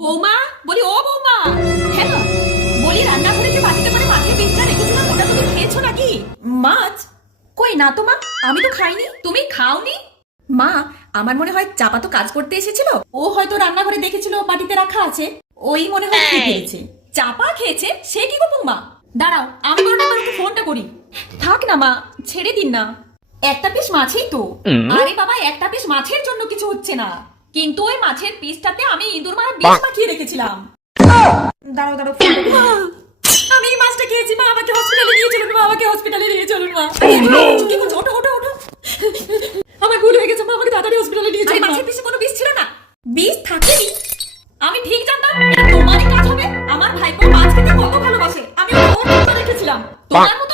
বৌমা, বলি ও বৌমা। হ্যাঁ মা। বলি রান্নাঘরে যে বাটিতে করে মাছের পিসটা রেখেছিলাম ওটা তুমি খেয়েছো নাকি? মাছ? কই না তো মা, আমি তো খাইনি। তুমি খাওনি? মা, আমার মনে হয় চাপা তো কাজ করতে এসেছিল, ও হয়তো রান্নাঘরে দেখেছিল বাটিতে রাখা আছে, ওই মনে হয় খেয়ে ফেলেছে। চাপা খেয়েছে? সে কি গো বৌমা? দাঁড়াও, আমি বরং একবার ওকে ফোনটা করি। থাক না মা, ছেড়ে দিন না, একটা পিস মাছই তো। আরে বাবা, একটা পিস মাছের জন্য কিছু হচ্ছে না, কিন্তু ওই মাছের পিসটাতে আমি ইঁদুর মারা বিষ মাখিয়ে রেখেছিলাম। দাঁড়াও দাঁড়াও, ফোনটা করি। আমি এই মাছটা খেয়েছি মা, আমাকে হসপিটালে নিয়ে চলুন মা, আমাকে হসপিটালে নিয়ে চলুন মা। কি করছো? ওঠো ওঠো ওঠো, আমার ভুল হয়ে গেছে মা, আমাকে তাড়াতাড়ি হসপিটালে নিয়ে চলুন। মাছের পিসে কোনো বিষ ছিল না। বিষ থাকেনি? আমি ঠিক জানতাম এটা তোমারই কাজ হবে। আমার ভাইপো মাছ খেতে কত ভালোবাসে, আমি ওর জন্য রেখেছিলাম। তোমার মতো